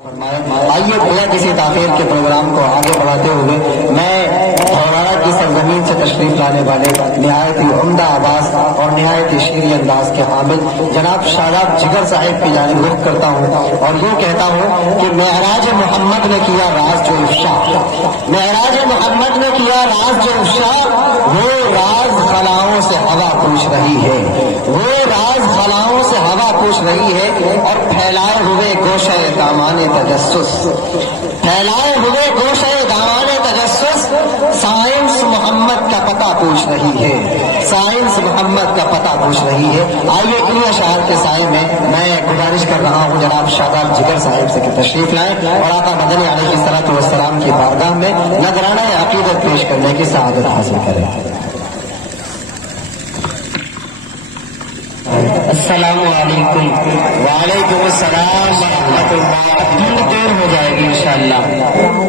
آئیے بلا کسی تاخیر کے پروگرام کو آگے بڑھاتے ہوئے میں دھولاڑا کی سرزمین سے تشریف لانے والے نہایت ہی عمدہ آواز اور نہایت ہی شیریں انداز کے حامل جناب شاداب جگر صاحب کی جانب رخ کرتا ہوں اور یوں کہتا ہوں کہ معراج محمد نے کیا راز جو افشا، معراج محمد نے کیا راز جو افشا، وہ راز خلاؤں سے ہوا پوچھ رہی ہے، وہ راز خلاؤں سے ہوا پوچھ رہی ہے اور پھیلائے ہوئے گوشہ دامان تجسس، پھیلائے ہوئے گوشہ دامان تجسس سائنس محمد کا پتہ پوچھ رہی ہے، سائنس محمد کا پتہ پوچھ رہی ہے۔ آئیے انہی اشعار کے سائے میں گزارش کر رہا ہوں جناب شاداب جگر صاحب سے کہ تشریف لائیں اور آقا مدنی علیہ الصلوۃ والسلام کی بارگاہ میں نذرانہ عقیدت پیش کرنے کی سعادت حاصل کریں۔ السلام علیکم۔ وعلیکم السلام ورحمۃ اللہ۔ دیر ہو جائے گی انشاءاللہ۔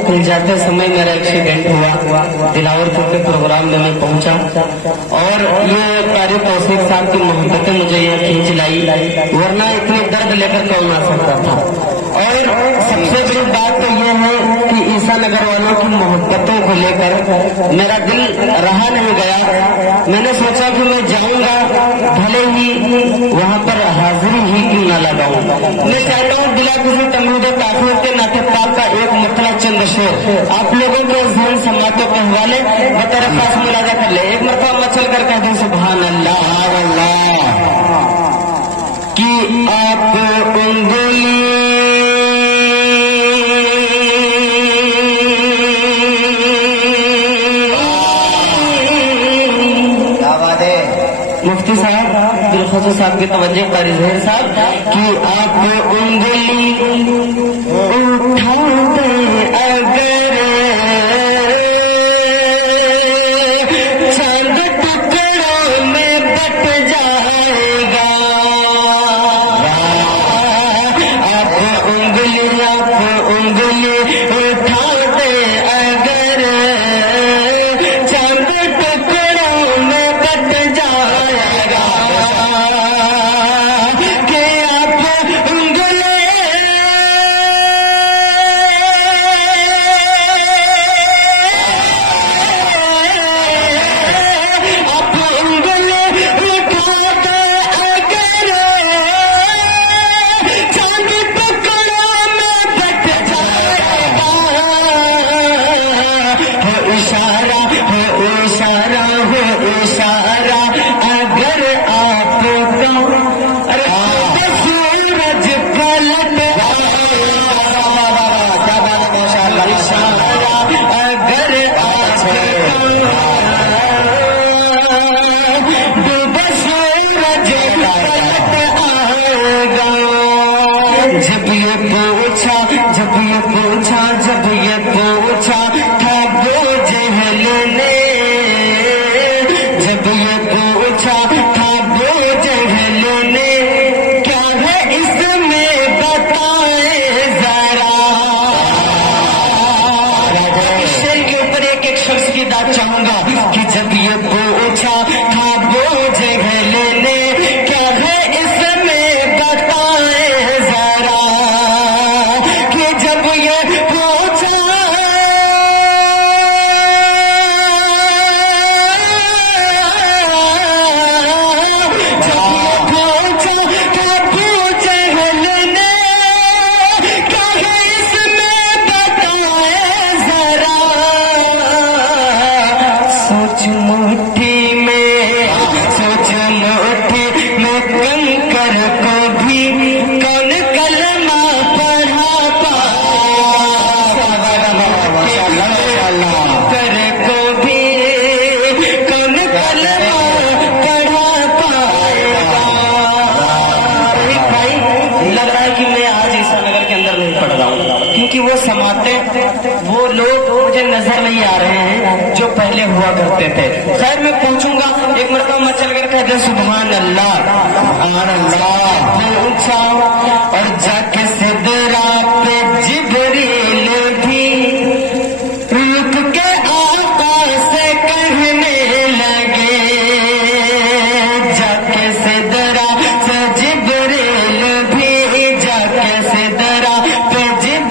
کل جاتے سمے میرا ایکسیڈنٹ ہوا، دلاور پور کے پروگرام میں میں پہنچا اور یہ قاری توصیف صاحب کی محبتیں مجھے یہاں کھینچ لائی، ورنہ اتنے درد لے کر کون آ سکتا تھا۔ اور سب سے بڑی بات تو یہ ہے کہ عیسیٰ نگر والوں کی محبتوں کو لے کر میرا دل رہا نہیں گیا۔ میں نے سوچا کہ میں جاؤں گا، بھلے ہی وہاں پر حاضری ہی کیوں نہ لگاؤں۔ میں چاہتا ہوں بلا کسی تمہید تاخیر کے ناطے پاک کا ایک مرتبہ چند شعر آپ لوگوں کے ذہن سماعتوں کے حوالے بطور خاص ملاحظہ کر لے۔ ایک مرتبہ مچل کر کہہ دیں سبحان اللہ اللہ کہ آپ انگلی مفتی صاحب دلخوش صاحب کی توجہ قاری ظہیر صاحب کہ آپ انگلی اٹھا دیں اگر چاند ٹکڑوں میں بٹ جائے گا، آپ انگلی اٹھا دیں اگر چاند ٹکڑوں میں بٹ جائے گا، کہ آپ انگلی جب یہ پوچھا تھا بوجھ لینے، جب یہ پوچھا تھا بوجھ لینے، کیا ہے اس میں بتائیں ذرا۔ شیر کے اوپر ایک ایک شخص کی داد چاہوں گا کہ جب یہ پوچھا تھا بوجھ لینے، کیا ہے اس میں بتائیں ذرا، کہ جب یہ پوچھا تھا بوجھ لینے، کیا ہے اس میں بتائیں ذرا، سوچ مٹھی میں کنکر کو بھی کون کلمہ پڑھا کنکر کو بھی کون کلمہ پڑھا پائے گا۔ بھائی لگ رہا ہے کہ میں آج عیسیٰ نگر کے اندر نہیں پڑھ رہا ہوں، کیونکہ وہ سماعتیں وہ لوگ مجھے نظر نہیں آ رہے ہیں جو پہلے ہوا کرتے تھے۔ خیر میں پوچھوں گا، ایک مرتبہ میں چل کر کہہ دیں سبحان اللہ سبحان اللہ۔ پوچھا اور جا کے سدرا پہ جبریل بھی رک کے آقا سے کہنے لگے، جا کے سدرا سے جبریل بھی، جا کے سدرا پہ جبریل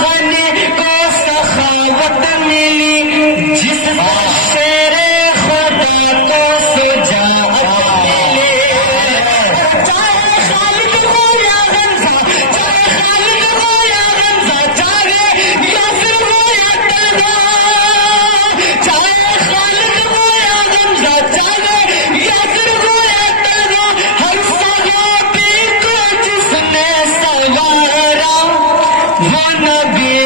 غنی کو سخاوت ملی جس شیر خدا کو سجاعت ملی چاہے خالد ہو یا غمزہ چاہے خالد ہو یا غمزہ چاہے یاسر ہو یا طلحہ چاہے خالد ہو یا غمزہ چاہے یاسر ہو یا طلحہ ہر صحابی کو جس نے سوارا وہ نبی